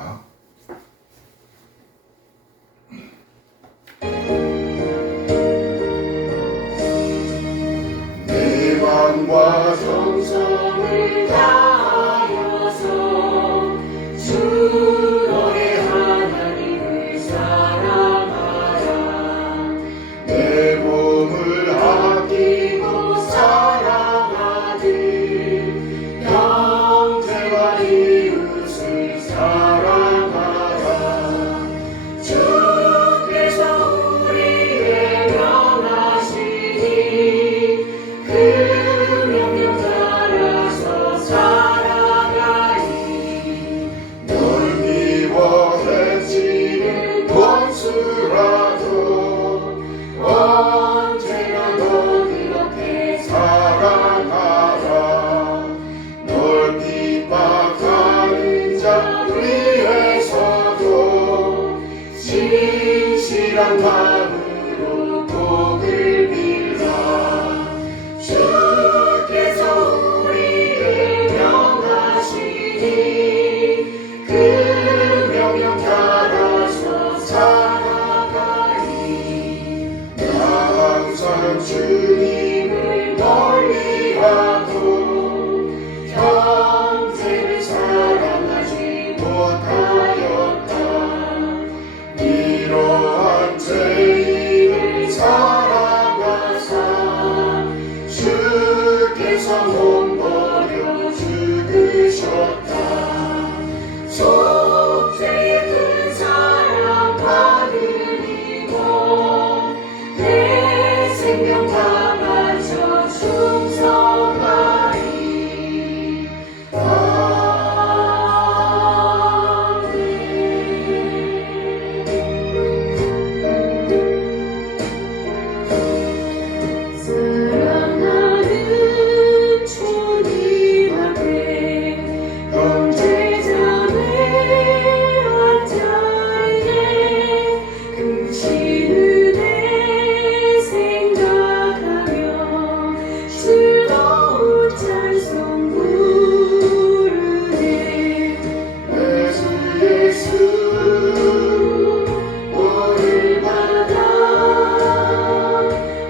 기도합니다. 내 마음과 정성을 다하여서 주 너의 하나님을 사랑하라. 내 몸을 아끼고 사랑하듯 형제와 이웃을 사랑하라. 주께서 우리에게 명하시니 그 명령 따라서 살아가니 놀미워 해치는 원수라도 언제나 너 그렇게 사랑하라. 널 핍박하는 자 위에서도 진실한 마음으로 복을 빌라. 주께서 우리에게 명하시니 그 명령 따라서 살아가니 항상 주님을 멀리하고 형제를 사랑하지 못하였다. 이러한 죄인을 사랑하사 주께서 몸 버려 죽으셨다. 속죄의 큰 사랑 받으리고 내 생명 다 바쳐 충성하리. 사랑하는 주님 앞에 범죄자의 왕자에게 크신 은혜 생각하며 즐거운 찬송 부르네. 내 주 예수 오늘 받아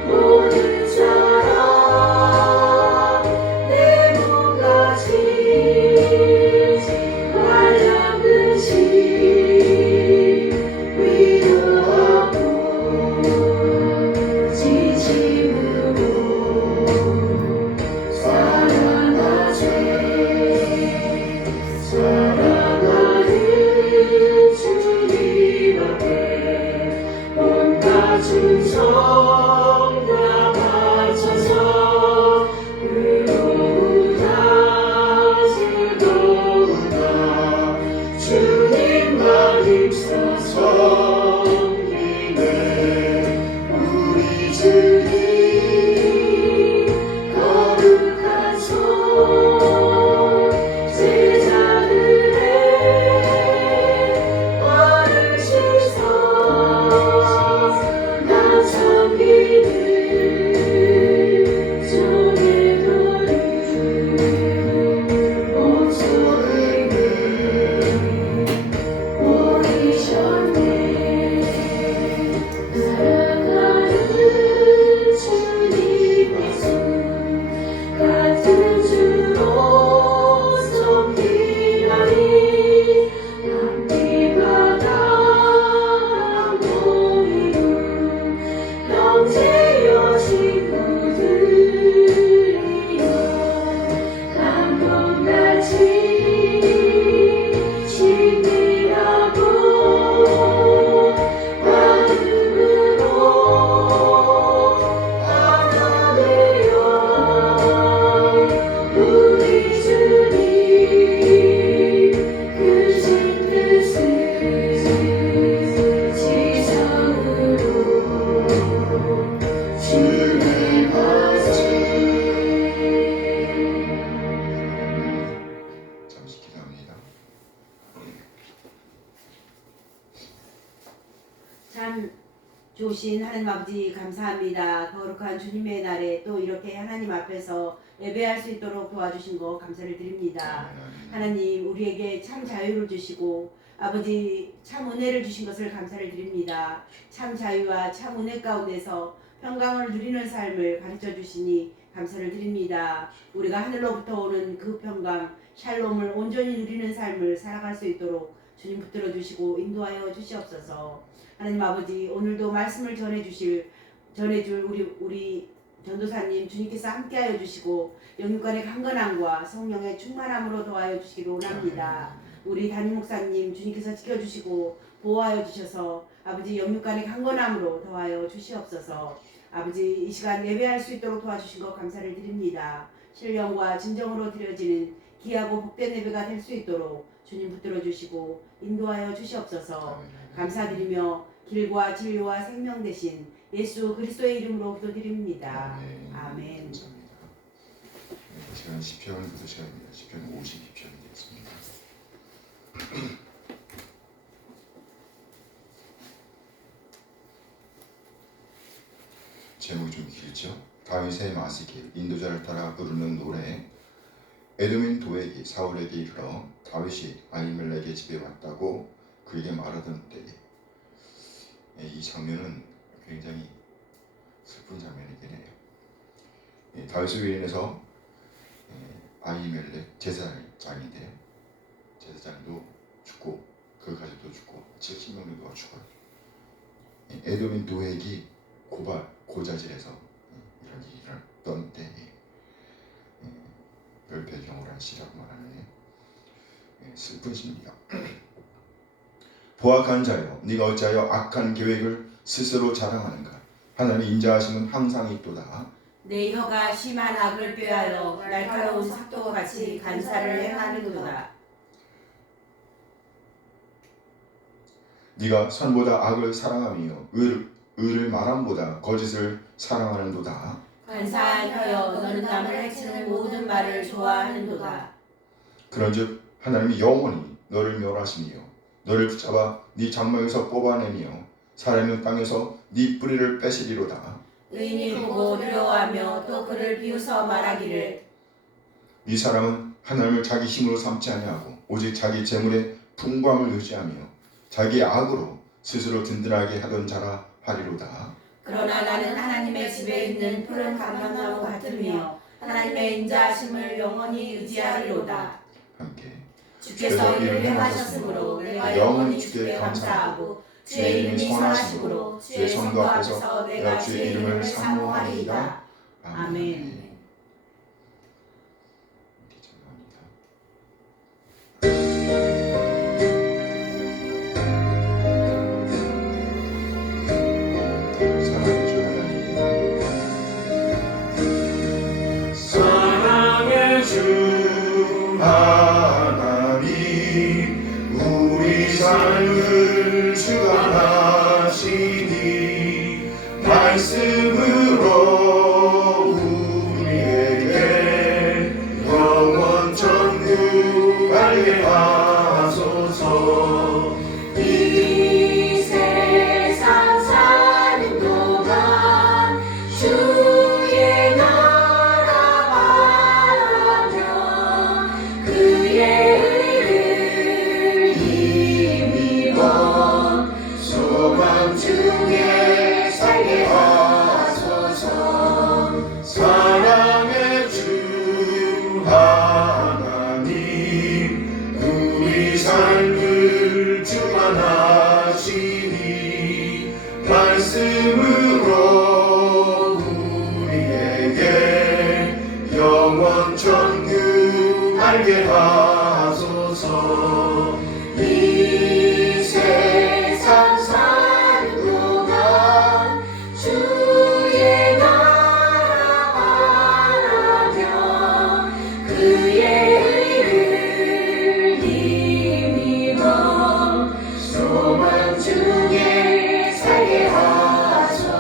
모든 사랑 내 몸같이 말라듯이 위로하고 진심으로 사랑하세. 사랑하는 주님 앞에 온갖 충성 다 바쳐서 의로우나 즐거우나 주님만 힘써 섬기네. 우리 주님 거룩한 손 제자들의 발을 씻어 난 섬기는 종의 거룩 목소리를 보이셨네. 사랑하는 주님 예수 같은 주로 섬기나니 남기바다 모이루 형제여 친구들이여 남동같이 친밀하고 마음으로 하나 되어 우리 주님 크신 뜻을 지성으로 준행하세. 잠시 기도합니다. 참 좋으신 하나님 아버지 감사합니다. 거룩한 주님의 날에 또 이렇게 하나님 앞에서 예배할 수 있도록 도와주신 거 감사를 드립니다. 하나님 우리에게 참 자유를 주시고 아버지 참 은혜를 주신 것을 감사를 드립니다. 참 자유와 참 은혜 가운데서 평강을 누리는 삶을 가르쳐 주시니 감사를 드립니다. 우리가 하늘로부터 오는 그 평강 샬롬을 온전히 누리는 삶을 살아갈 수 있도록 주님 붙들어 주시고 인도하여 주시옵소서. 하나님 아버지 오늘도 말씀을 전해줄 우리 전도사님 주님께서 함께하여 주시고 영육간의 강건함과 성령의 충만함으로 도와여 주시기를 원합니다. 우리 담임 목사님 주님께서 지켜주시고 보호하여 주셔서 아버지 영육간의 강건함으로 도와여 주시옵소서. 아버지 이 시간 예배할 수 있도록 도와주신 것 감사를 드립니다. 신령과 진정으로 드려지는 귀하고 복된 예배가 될 수 있도록 주님 붙들어 주시고 인도하여 주시옵소서. 감사드리며 길과 진리와 생명 되신 예수 그리스도의 이름으로 기도드립니다. 아멘. 감사합니다. 이 시간 시편 기도 시간입니다. 시편 52편 되겠습니다. 제목이 좀 길죠? 다윗의 마시기 인도자를 따라 부르는 노래. 에돔인 도액이 사울에게 이르러 다윗이 아히멜렉의 집에 왔다고 그에게 말하던 때에, 이 장면은 굉장히 슬픈 장면이긴 해요. 다윗을 위인해서 아히멜렉 제사장인데 제사장도 죽고 그 가족도 죽고 70명 정도가 죽어요. 에돔인 도액이 고자질해서 이런 일이 일어났던 때에 별 배경으로 한 시라고 말하는 슬픈 시입니다. 보악한 자여, 네가 어찌하여 악한 계획을 스스로 자랑하는가? 하나님의 인자하심은 항상 있도다. 내 혀가 심한 악을 꾀하여 날카로운 삭도와 같이 간사를 행하는도다. 네가 선보다 악을 사랑하며 의를 말함보다 거짓을 사랑하는도다. 간사한 혀여, 너는 남을 해치는 모든 말을 좋아하는도다. 그런즉 하나님이 영원히 너를 멸하시며 너를 붙잡아 네 장막에서 뽑아내며 사람의 땅에서 네 뿌리를 빼시리로다. 의인이 보고 두려워하며 또 그를 비웃어 말하기를 이 사람은 하나님을 자기 힘으로 삼지 아니하고 오직 자기 재물의 풍부함을 의지하며 자기의 악으로 스스로 든든하게 하던 자라 하리로다. 그러나 나는 하나님의 집에 있는 푸른 감람나무 같으며 하나님의 인자하심을 영원히 의지하리로다. 함께 주께서 이를 행하셨으므로 내가 영원히 주께 감사하고 주의 이름이 선하심으로 주의 성도 앞에서 내가 주의 이름을 사모하리이다. 아멘. 사랑의 주 하나님, 우리 삶을 주관하시니 말씀으로 우리에게 영원 천국 알게 하소서. 이 세상 사는 동안 주의 나라 바라며 그의 의를 힘입어 소망 중에 살게 하소서. 사랑의 주 하나님, 우리 삶을 주관하시니 말씀으로 우리에게 영원 천국 알게 하소서. 이 세상 사는 동안 주의 나라 바라며 그의 의를 힘입어 소망 중에 살게 하소서.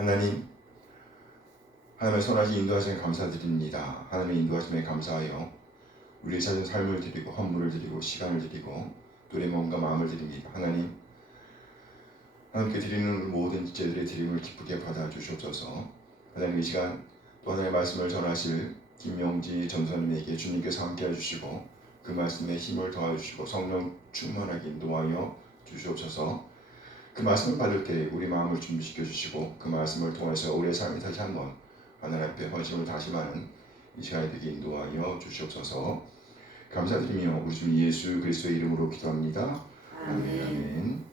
하나님의 선하신 인도하심에 감사드립니다. 하나님의 인도하심에 감사하여 우리의 찾은 삶을 드리고 헌물을 드리고 시간을 드리고 또 우리의 몸과 마음을 드립니다. 하나님께 드리는 모든 제들의 드림을 기쁘게 받아주시옵소서. 하나님 이 시간 또 하나님의 말씀을 전하실 김명지 전사님에게 주님께서 함께해 주시고 그 말씀에 힘을 더해 주시고 성령 충만하게 인도하여 주시옵소서. 그 말씀을 받을 때 우리 마음을 준비시켜 주시고 그 말씀을 통해서 우리의 삶이 다시 한번 하나님 앞에 헌신을 다짐하는 이 시간이 되게 인도하여 주시옵소서. 감사드리며 우리 주 예수 그리스도의 이름으로 기도합니다. 아멘. 아멘.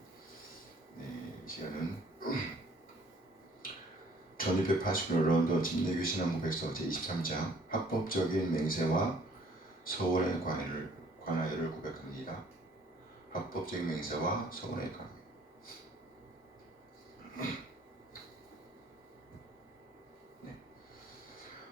네, 이 시간은 1689년 런던 침례교 신앙고백서 제23장 합법적인 맹세와 서원의 관하여를 고백합니다. 합법적인 맹세와 서원의 관하여. 네.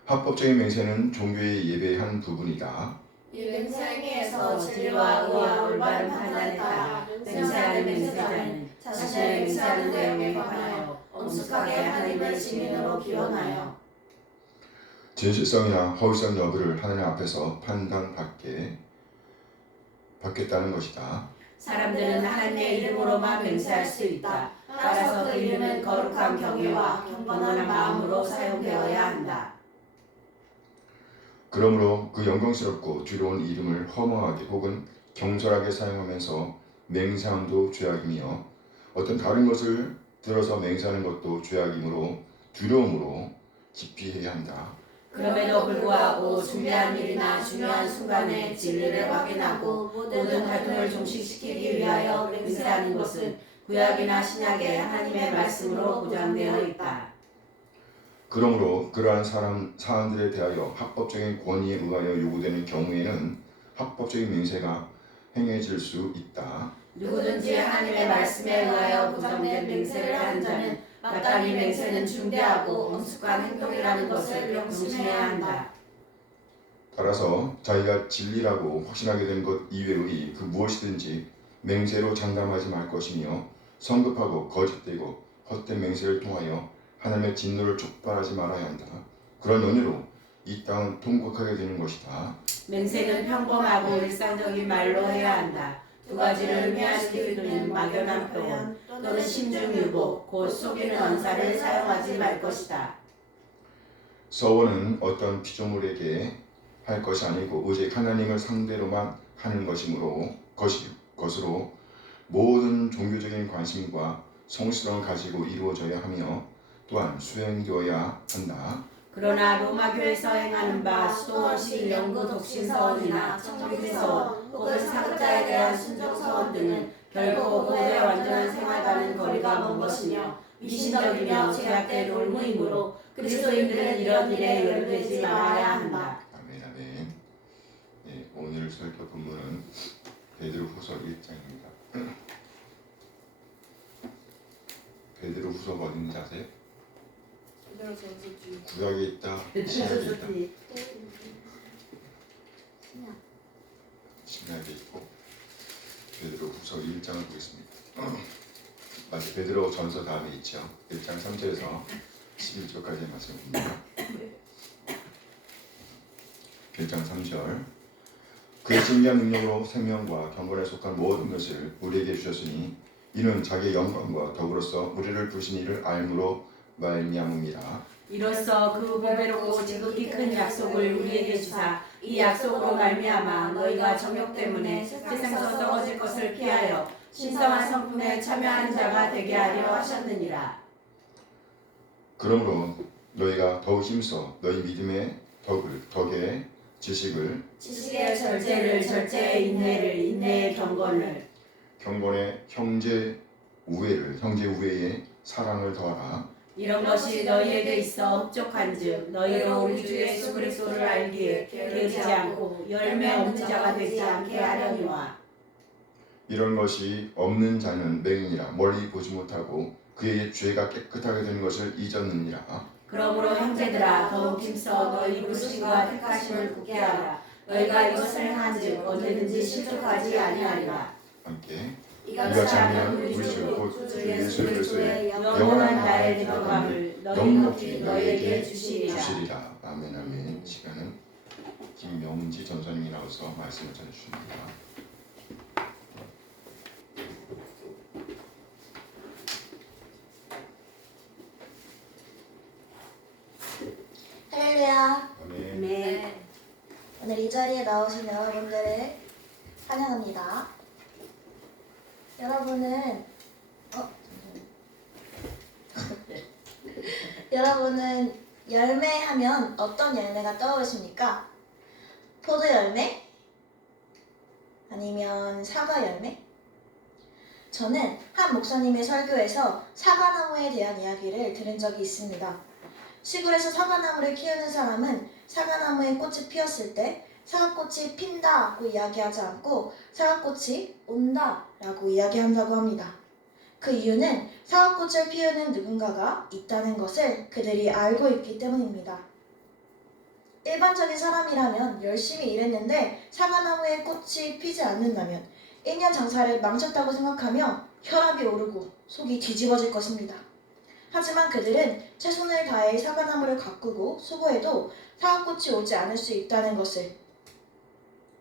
합법적인 맹세는 종교의 예배의 한 부분이다. 이 맹세행위에서 진리와 의와 올바른 판단에 따라 맹세하는 맹세자는 자신의 맹세하는 내용에 관하여 엄숙하게 하나님의 증인으로 기원하여 진실성이나 허위성 여부를 하나님 앞에서 받겠다는 것이다. 사람들은 하나님의 이름으로만 맹세할 수 있다. 따라서 그 이름은 거룩한 경외와 경건한 마음으로 사용되어야 한다. 그러므로 그 영광스럽고 두려운 이름을 허무하게 혹은 경솔하게 사용하면서 맹세함도 죄악이며 어떤 다른 것을 들어서 맹세하는 것도 죄악이므로 두려움으로 깊이 해야 한다. 그럼에도 불구하고 중대한 일이나 중요한 순간에 진리를 확인하고 모든 갈등을 종식시키기 위하여 맹세하는 것은 구약이나 신약의 하나님의 말씀으로 보장되어 있다. 그러므로 그러한 사안들에 대하여 합법적인 권위에 의하여 요구되는 경우에는 합법적인 맹세가 행해질 수 있다. 누구든지 하나님의 말씀에 의하여 보장된 맹세를 하는 자는 마땅히 맹세는 중대하고 엄숙한 행동이라는 것을 명심해야 한다. 따라서 자기가 진리라고 확신하게 된 것 이외의 그 무엇이든지 맹세로 장담하지 말 것이며 성급하고 거짓되고 헛된 맹세를 통하여 하나님의 진노를 촉발하지 말아야 한다. 그런 연유로 이 땅은 통곡하게 되는 것이다. 맹세는 평범하고 일상적인 말로 해야 한다. 두 가지를 의미할 수 있는 막연한 표현 또는 심중유보, 곧 속이는 언사를 사용하지 말 것이다. 서원은 어떤 피조물에게 할 것이 아니고 오직 하나님을 상대로만 하는 것으로 모든 종교적인 관심과 성실함을 가지고 이루어져야 하며 또한 수행되어야 한다. 그러나 로마교에서 행하는 바 수도원식 연구 독신서원이나 청교서원 혹은 사극자에 대한 순종서원 등은 결코 고대 완전한 생활과는 거리가 먼 것이며 미신적이며 제약된 올무이므로 그리스도인들은 이런 일에 연루되지 말아야 한다. 아멘 아멘. 네, 오늘 설교 본문은 베드로후서 1장입니다. 베드로후서가 어딘지 아세요? 구약에 있다, 신약에 있다. 신약에 있고 베드로후서 1장을 보겠습니다. 맞아요. 베드로전서 다음에 있죠. 1장 3절에서 11절까지의 말씀입니다. 1장 3절 그의 신기한 능력으로 생명과 경건에 속한 모든 것을 우리에게 주셨으니 이는 자기의 영광과 더불어서 우리를 부르신 이를 알므로 말미암음이라. 이로써 그 보배롭고 지극히 큰 약속을 우리에게 주사 이 약속으로 말미암아 너희가 정욕 때문에 세상에서 썩어질 것을 피하여 신성한 성품에 참여하는 자가 되게 하려 하셨느니라. 그러므로 너희가 더욱 힘써 너희 믿음의 덕의 지식의 절제를 절제의 인내를 인내의 경건의 형제 우애의 사랑을 더하라. 이런 것이 너희에게 있어 흡족한즉 너희로 우리 주 예수 그리스도를 알기에 게으르지 않고 열매 없는 자가 되지 않게 하려니와. 이런 것이 없는 자는 맹인이라 멀리 보지 못하고 그의 죄가 깨끗하게 되는 것을 잊었느니라. 그러므로 형제들아 더욱 힘써 너희 부르심과 택하심을 굳게 하라. 너희가 이것을 행한즉 언제든지 실족하지 아니하리라. 함께 이같이 하면 우리 주 곧 예수 그리스도의 영원한 나의 들어감을 넉넉히 너희에게 주시리라. 아멘 아멘. 시간은 김명지 전사님이 나와서 말씀을 전해주십니다. 할렐루야. 아멘. 네. 오늘 이 자리에 나오신 여러분들을 환영합니다. 여러분은 열매하면 어떤 열매가 떠오르십니까? 포도 열매? 아니면 사과 열매? 저는 한 목사님의 설교에서 사과나무에 대한 이야기를 들은 적이 있습니다. 시골에서 사과나무를 키우는 사람은 사과나무에 꽃이 피었을 때 사과꽃이 핀다고 이야기하지 않고 사과꽃이 온다라고 이야기한다고 합니다. 그 이유는 사과꽃을 피우는 누군가가 있다는 것을 그들이 알고 있기 때문입니다. 일반적인 사람이라면 열심히 일했는데 사과나무에 꽃이 피지 않는다면 1년 장사를 망쳤다고 생각하며 혈압이 오르고 속이 뒤집어질 것입니다. 하지만 그들은 최선을 다해 사과나무를 가꾸고 수고해도 사과꽃이 오지 않을 수 있다는 것을,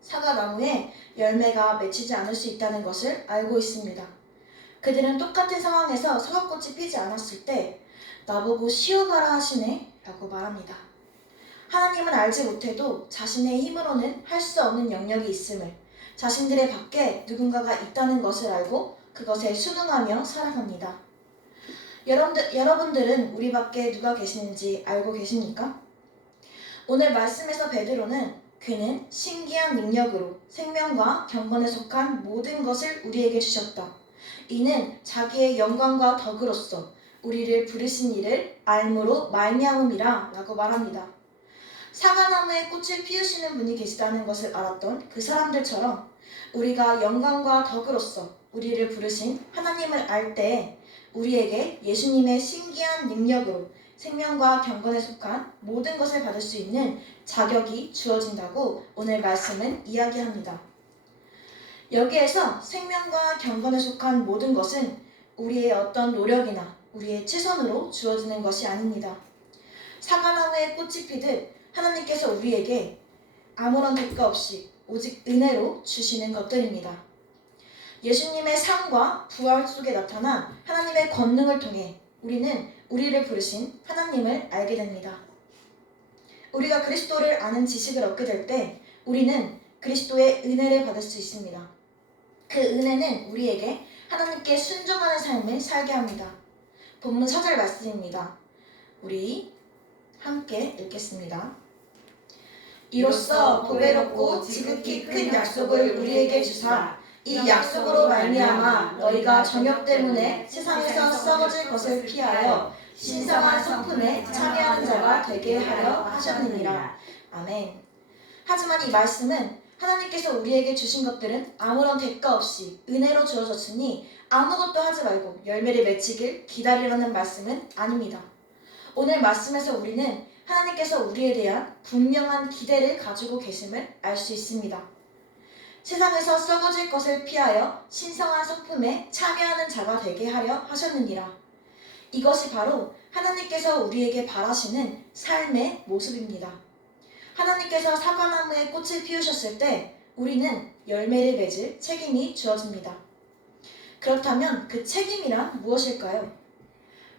사과나무에 열매가 맺히지 않을 수 있다는 것을 알고 있습니다. 그들은 똑같은 상황에서 사과꽃이 피지 않았을 때 나보고 쉬어가라 하시네 라고 말합니다. 하나님은 알지 못해도 자신의 힘으로는 할 수 없는 영역이 있음을, 자신들의 밖에 누군가가 있다는 것을 알고 그것에 순응하며 살아갑니다. 여러분들은 우리 밖에 누가 계시는지 알고 계십니까? 오늘 말씀에서 베드로는 그는 신기한 능력으로 생명과 경건에 속한 모든 것을 우리에게 주셨다. 이는 자기의 영광과 덕으로서 우리를 부르신 이를 알므로 말미암음이라 라고 말합니다. 사과나무에 꽃을 피우시는 분이 계시다는 것을 알았던 그 사람들처럼 우리가 영광과 덕으로서 우리를 부르신 하나님을 알 때 우리에게 예수님의 신기한 능력으로 생명과 경건에 속한 모든 것을 받을 수 있는 자격이 주어진다고 오늘 말씀은 이야기합니다. 여기에서 생명과 경건에 속한 모든 것은 우리의 어떤 노력이나 우리의 최선으로 주어지는 것이 아닙니다. 사과나무에 꽃이 피듯 하나님께서 우리에게 아무런 대가 없이 오직 은혜로 주시는 것들입니다. 예수님의 삶과 부활 속에 나타난 하나님의 권능을 통해 우리는 우리를 부르신 하나님을 알게 됩니다. 우리가 그리스도를 아는 지식을 얻게 될 때 우리는 그리스도의 은혜를 받을 수 있습니다. 그 은혜는 우리에게 하나님께 순종하는 삶을 살게 합니다. 본문 4절 말씀입니다. 우리 함께 읽겠습니다. 이로써 보배롭고 지극히 큰 약속을 우리에게 주사 이 약속으로 말미암아 너희가 정욕 때문에 세상에서 썩어질 것을 피하여 신성한 성품에 참여하는 자가 되게 하려 하셨느니라. 아멘. 하지만 이 말씀은 하나님께서 우리에게 주신 것들은 아무런 대가 없이 은혜로 주어졌으니 아무것도 하지 말고 열매를 맺히길 기다리라는 말씀은 아닙니다. 오늘 말씀에서 우리는 하나님께서 우리에 대한 분명한 기대를 가지고 계심을 알 수 있습니다. 세상에서 썩어질 것을 피하여 신성한 성품에 참여하는 자가 되게 하려 하셨느니라. 이것이 바로 하나님께서 우리에게 바라시는 삶의 모습입니다. 하나님께서 사과나무에 꽃을 피우셨을 때 우리는 열매를 맺을 책임이 주어집니다. 그렇다면 그 책임이란 무엇일까요?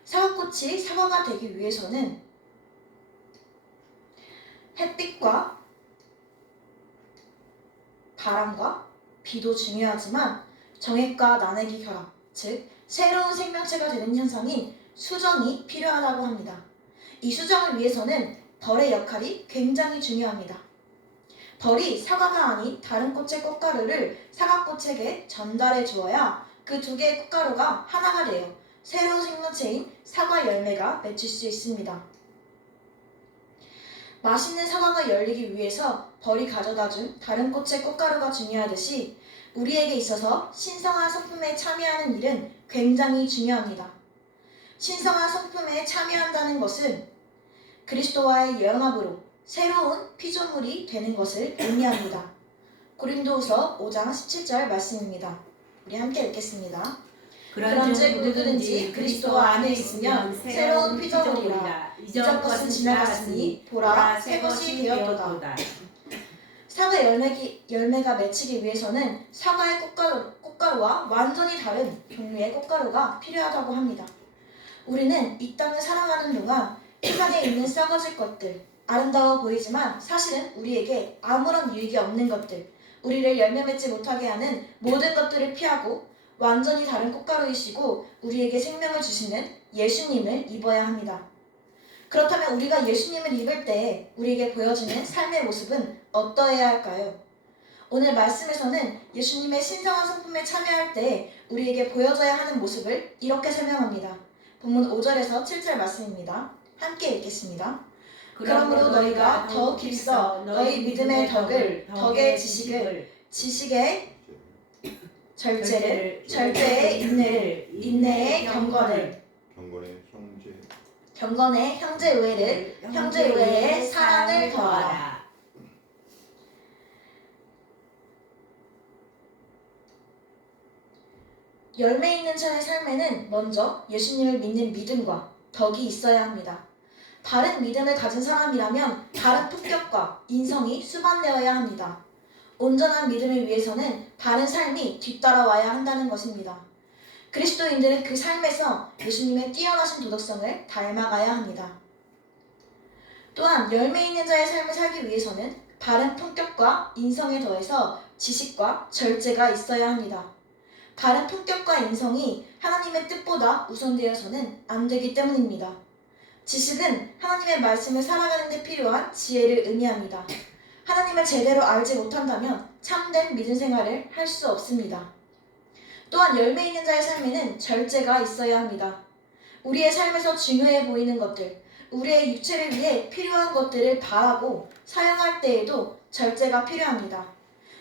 사과꽃이 사과가 되기 위해서는 햇빛과 바람과 비도 중요하지만 정액과 난액이 결합, 즉 새로운 생명체가 되는 현상인 수정이 필요하다고 합니다. 이 수정을 위해서는 벌의 역할이 굉장히 중요합니다. 벌이 사과가 아닌 다른 꽃의 꽃가루를 사과꽃에게 전달해 주어야 그 두 개의 꽃가루가 하나가 되어 새로운 생명체인 사과 열매가 맺힐 수 있습니다. 맛있는 사과가 열리기 위해서 벌이 가져다준 다른 꽃의 꽃가루가 중요하듯이 우리에게 있어서 신성한 성품에 참여하는 일은 굉장히 중요합니다. 신성한 성품에 참여한다는 것은 그리스도와의 연합으로 새로운 피조물이 되는 것을 의미합니다. 고린도후서 5장 17절 말씀입니다. 우리 함께 읽겠습니다. 그런즉 누구든지 그리스도 안에 있으면 새로운 피조물이라. 이전 것은 지나갔으니 보라 새 것이 되었도다. 사과 열매가 맺히기 위해서는 사과의 꽃가루와 완전히 다른 종류의 꽃가루가 필요하다고 합니다. 우리는 이 땅을 살아가는 동안 세상에 있는 썩어질 것들, 아름다워 보이지만 사실은 우리에게 아무런 유익이 없는 것들, 우리를 열매 맺지 못하게 하는 모든 것들을 피하고 완전히 다른 꽃가루이시고 우리에게 생명을 주시는 예수님을 입어야 합니다. 그렇다면 우리가 예수님을 입을 때 우리에게 보여지는 삶의 모습은 어떠해야 할까요? 오늘 말씀에서는 예수님의 신성한 성품에 참여할 때 우리에게 보여져야 하는 모습을 이렇게 설명합니다. 본문 5절에서 7절 말씀입니다. 함께 읽겠습니다. 그러므로 너희가 더욱 힘써 너희 믿음의 덕의 지식을, 지식의 절제를, 절제의 인내를, 인내의 경건을, 경건의 형제의회를, 형제의회의 사랑을 더하라. 열매 있는 자의 삶에는 먼저 예수님을 믿는 믿음과 덕이 있어야 합니다. 바른 믿음을 가진 사람이라면 바른 품격과 인성이 수반되어야 합니다. 온전한 믿음을 위해서는 바른 삶이 뒤따라와야 한다는 것입니다. 그리스도인들은 그 삶에서 예수님의 뛰어나신 도덕성을 닮아가야 합니다. 또한 열매 있는 자의 삶을 살기 위해서는 바른 품격과 인성에 더해서 지식과 절제가 있어야 합니다. 바른 품격과 인성이 하나님의 뜻보다 우선되어서는 안 되기 때문입니다. 지식은 하나님의 말씀을 살아가는 데 필요한 지혜를 의미합니다. 하나님을 제대로 알지 못한다면 참된 믿음 생활을 할 수 없습니다. 또한 열매 있는 자의 삶에는 절제가 있어야 합니다. 우리의 삶에서 중요해 보이는 것들, 우리의 육체를 위해 필요한 것들을 바라고 사용할 때에도 절제가 필요합니다.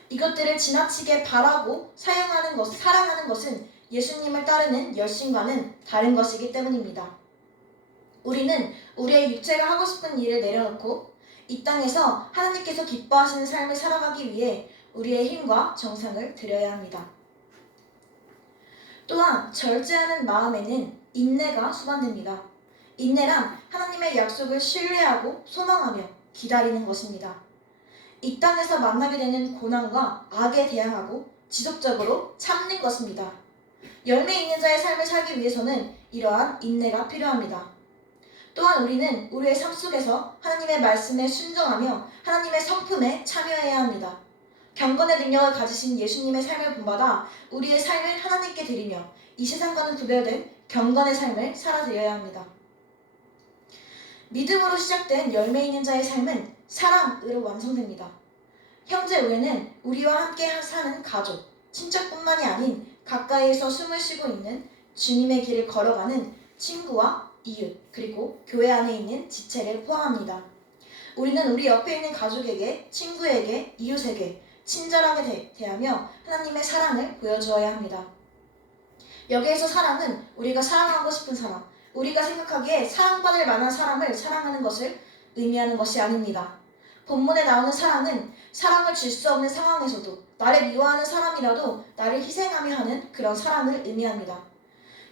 이것들을 지나치게 바라고 사랑하는 것은 예수님을 따르는 열심과는 다른 것이기 때문입니다. 우리는 우리의 육체가 하고 싶은 일을 내려놓고 이 땅에서 하나님께서 기뻐하시는 삶을 살아가기 위해 우리의 힘과 정성을 들여야 합니다. 또한 절제하는 마음에는 인내가 수반됩니다. 인내란 하나님의 약속을 신뢰하고 소망하며 기다리는 것입니다. 이 땅에서 만나게 되는 고난과 악에 대항하고 지속적으로 참는 것입니다. 열매 있는 자의 삶을 살기 위해서는 이러한 인내가 필요합니다. 또한 우리는 우리의 삶 속에서 하나님의 말씀에 순종하며 하나님의 성품에 참여해야 합니다. 경건의 능력을 가지신 예수님의 삶을 본받아 우리의 삶을 하나님께 드리며 이 세상과는 구별된 경건의 삶을 살아드려야 합니다. 믿음으로 시작된 열매 있는 자의 삶은 사랑으로 완성됩니다. 형제의회는 우리와 함께 사는 가족, 친척뿐만이 아닌 가까이에서 숨을 쉬고 있는 주님의 길을 걸어가는 친구와 이웃, 그리고 교회 안에 있는 지체를 포함합니다. 우리는 우리 옆에 있는 가족에게, 친구에게, 이웃에게 친절하게 대하며 하나님의 사랑을 보여주어야 합니다. 여기에서 사랑은 우리가 사랑하고 싶은 사람, 우리가 생각하기에 사랑받을 만한 사람을 사랑하는 것을 의미하는 것이 아닙니다. 본문에 나오는 사랑은 사랑을 줄 수 없는 상황에서도 나를 미워하는 사람이라도 나를 희생하며 하는 그런 사랑을 의미합니다.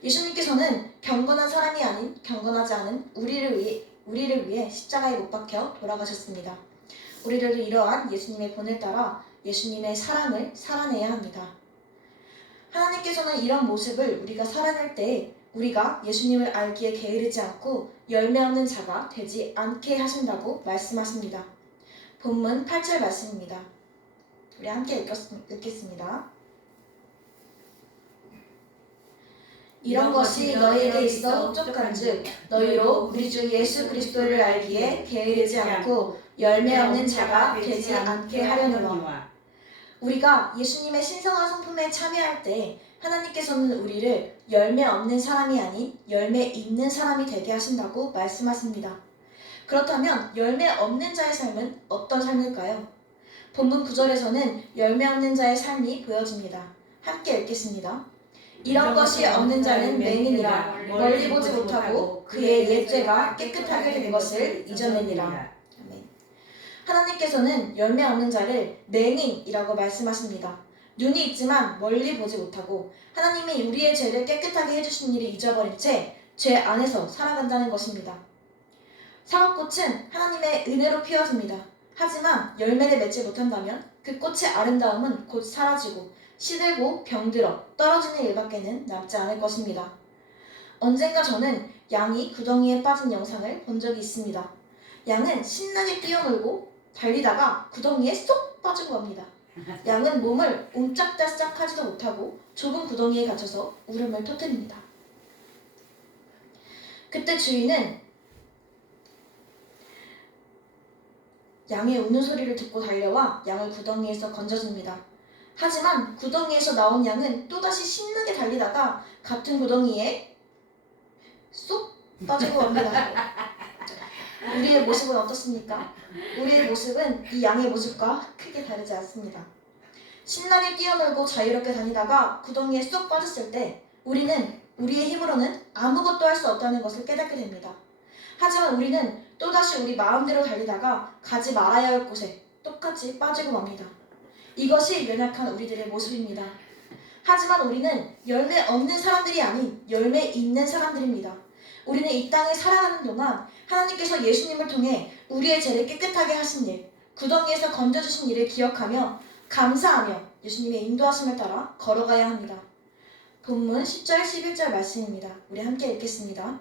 예수님께서는 경건한 사람이 아닌 경건하지 않은 우리를 위해 십자가에 못 박혀 돌아가셨습니다. 우리들도 이러한 예수님의 본을 따라 예수님의 사랑을 살아내야 합니다. 하나님께서는 이런 모습을 우리가 살아낼 때 우리가 예수님을 알기에 게으르지 않고 열매 없는 자가 되지 않게 하신다고 말씀하십니다. 본문 8절 말씀입니다. 우리 함께 읽겠습니다. 이런 것이 너희에게 있어 흡족한즉 너희로 우리 주 예수 그리스도를 알기에 게으르지 않고 열매 없는 자가 되지 않게 하려느니와. 우리가 예수님의 신성한 성품에 참여할 때 하나님께서는 우리를 열매 없는 사람이 아닌 열매 있는 사람이 되게 하신다고 말씀하십니다. 그렇다면 열매 없는 자의 삶은 어떤 삶일까요? 본문 9절에서는 열매 없는 자의 삶이 보여집니다. 함께 읽겠습니다. 이런 것이 없는 자는 맹인이라 멀리 보지 못하고 그의 옛죄가 깨끗하게 된 것을 잊어내니라. 하나님께서는 열매 없는 자를 맹인이라고 말씀하십니다. 눈이 있지만 멀리 보지 못하고 하나님이 우리의 죄를 깨끗하게 해주신 일을 잊어버린 채 죄 안에서 살아간다는 것입니다. 사과꽃은 하나님의 은혜로 피어집니다. 하지만 열매를 맺지 못한다면 그 꽃의 아름다움은 곧 사라지고 시들고 병들어 떨어지는 일밖에는 남지 않을 것입니다. 언젠가 저는 양이 구덩이에 빠진 영상을 본 적이 있습니다. 양은 신나게 뛰어놀고 달리다가 구덩이에 쏙 빠지고 갑니다. 양은 몸을 옴짝달싹 하지도 못하고 좁은 구덩이에 갇혀서 울음을 터뜨립니다. 그때 주인은 양의 우는 소리를 듣고 달려와 양을 구덩이에서 건져줍니다. 하지만 구덩이에서 나온 양은 또다시 신나게 달리다가 같은 구덩이에 쏙 빠지고 갑니다. 우리의 모습은 어떻습니까? 우리의 모습은 이 양의 모습과 크게 다르지 않습니다. 신나게 뛰어놀고 자유롭게 다니다가 구덩이에 쏙 빠졌을 때 우리는 우리의 힘으로는 아무것도 할 수 없다는 것을 깨닫게 됩니다. 하지만 우리는 또다시 우리 마음대로 달리다가 가지 말아야 할 곳에 똑같이 빠지고 맙니다. 이것이 연약한 우리들의 모습입니다. 하지만 우리는 열매 없는 사람들이 아닌 열매 있는 사람들입니다. 우리는 이 땅에 살아가는 동안 하나님께서 예수님을 통해 우리의 죄를 깨끗하게 하신 일, 구덩이에서 건져주신 일을 기억하며 감사하며 예수님의 인도하심을 따라 걸어가야 합니다. 본문 10절 11절 말씀입니다. 우리 함께 읽겠습니다.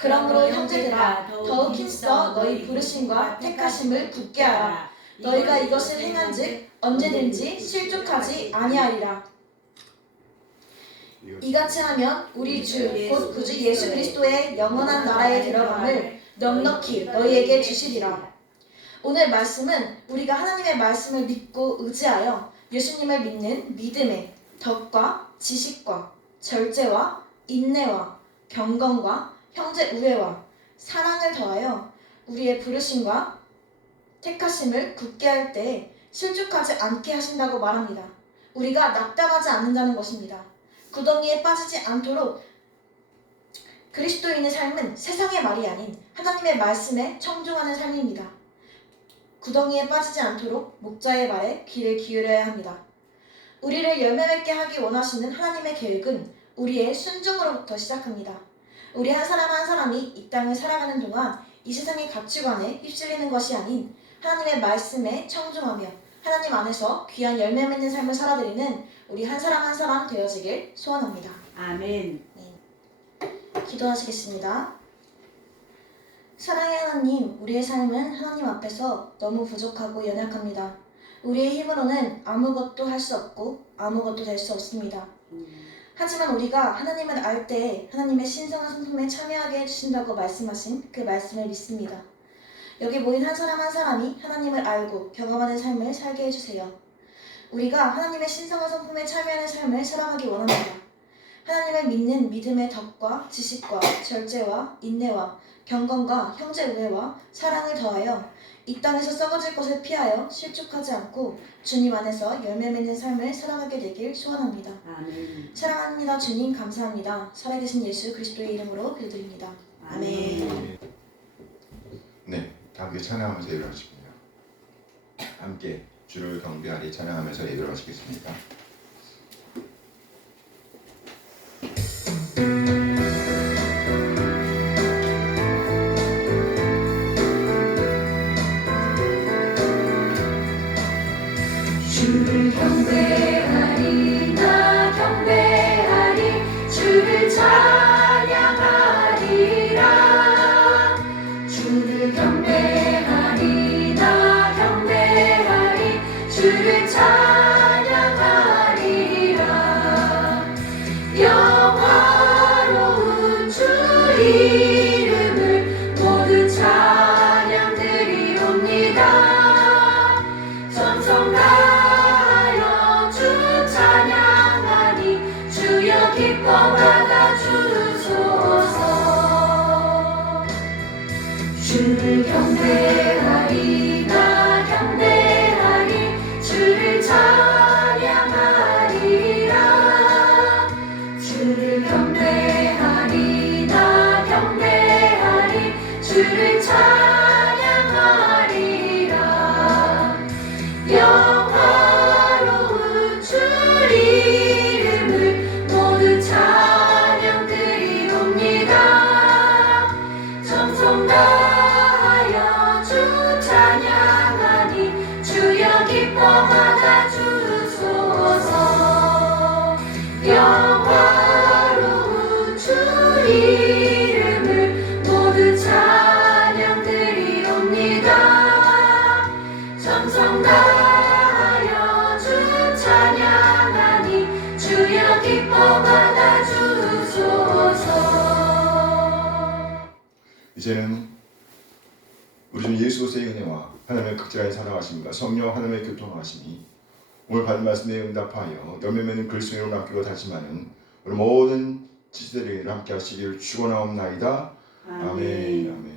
그러므로 형제들아 더욱 힘써 너희 부르심과 택하심을 굳게 하라. 너희가 이것을 행한즉 언제든지 실족하지 아니하리라. 이같이 하면 우리 주 곧 구주 예수 그리스도의 영원한 나라에 들어감을 넉넉히 너희에게 주시리라. 오늘 말씀은 우리가 하나님의 말씀을 믿고 의지하여 예수님을 믿는 믿음의 덕과 지식과 절제와 인내와 경건과 형제 우애와 사랑을 더하여 우리의 부르심과 택하심을 굳게 할 때 실족하지 않게 하신다고 말합니다. 우리가 낙담하지 않는다는 것입니다. 구덩이에 빠지지 않도록 그리스도인의 삶은 세상의 말이 아닌 하나님의 말씀에 청종하는 삶입니다. 구덩이에 빠지지 않도록 목자의 말에 귀를 기울여야 합니다. 우리를 열매 맺게 하기 원하시는 하나님의 계획은 우리의 순종으로부터 시작합니다. 우리 한 사람 한 사람이 이 땅을 살아가는 동안 이 세상의 가치관에 휩쓸리는 것이 아닌 하나님의 말씀에 청종하며 하나님 안에서 귀한 열매 맺는 삶을 살아드리는 우리 한 사람 한 사람 되어지길 소원합니다. 아멘. 기도하시겠습니다. 사랑의 하나님, 우리의 삶은 하나님 앞에서 너무 부족하고 연약합니다. 우리의 힘으로는 아무것도 할 수 없고 아무것도 될 수 없습니다. 하지만 우리가 하나님을 알 때 하나님의 신성한 성품에 참여하게 해주신다고 말씀하신 그 말씀을 믿습니다. 여기 모인 한 사람 한 사람이 하나님을 알고 경험하는 삶을 살게 해주세요. 우리가 하나님의 신성한 성품에 참여하는 삶을 살아가기 원합니다. 하나님을 믿는 믿음의 덕과 지식과 절제와 인내와 경건과 형제 우애와 사랑을 더하여 이 땅에서 썩어질 것을 피하여 실족하지 않고 주님 안에서 열매 맺는 삶을 살아가게 되길 소원합니다. 아멘. 사랑합니다. 주님 감사합니다. 살아계신 예수 그리스도의 이름으로 기도드립니다. 아멘. 네, 다 함께 찬양하면서 예배하십니다. 함께 주를 경배하리 찬양하면서 예배를 하시겠습니다. 주를 경배하리 나 경배하리 주를 찬양하리라. 주를 경배하리 나 경배하리 주를 찬양하리라. 영화로운 주 이름을 모든 찬양 드리옵니다. 전성 다하여 주 찬양하니 주여 기뻐 받아 주소서. 주를 경배하리 나 경배하리 주를 찬양하리라. 주를 경배하리 나 경배하리 주를 찬양하리라. 영화로운 주 이제는 우리 주 예수 그리스도의 은혜와 하나님의 극진한 사랑하심과 성령 하나님의 교통하심이 오늘 받은 말씀에 응답하여 열매 맺는 글쓰기로 남기고 다시마는 우리 모든 지체들에게 함께 하시기를 축원하옵나이다. 아멘. 아멘.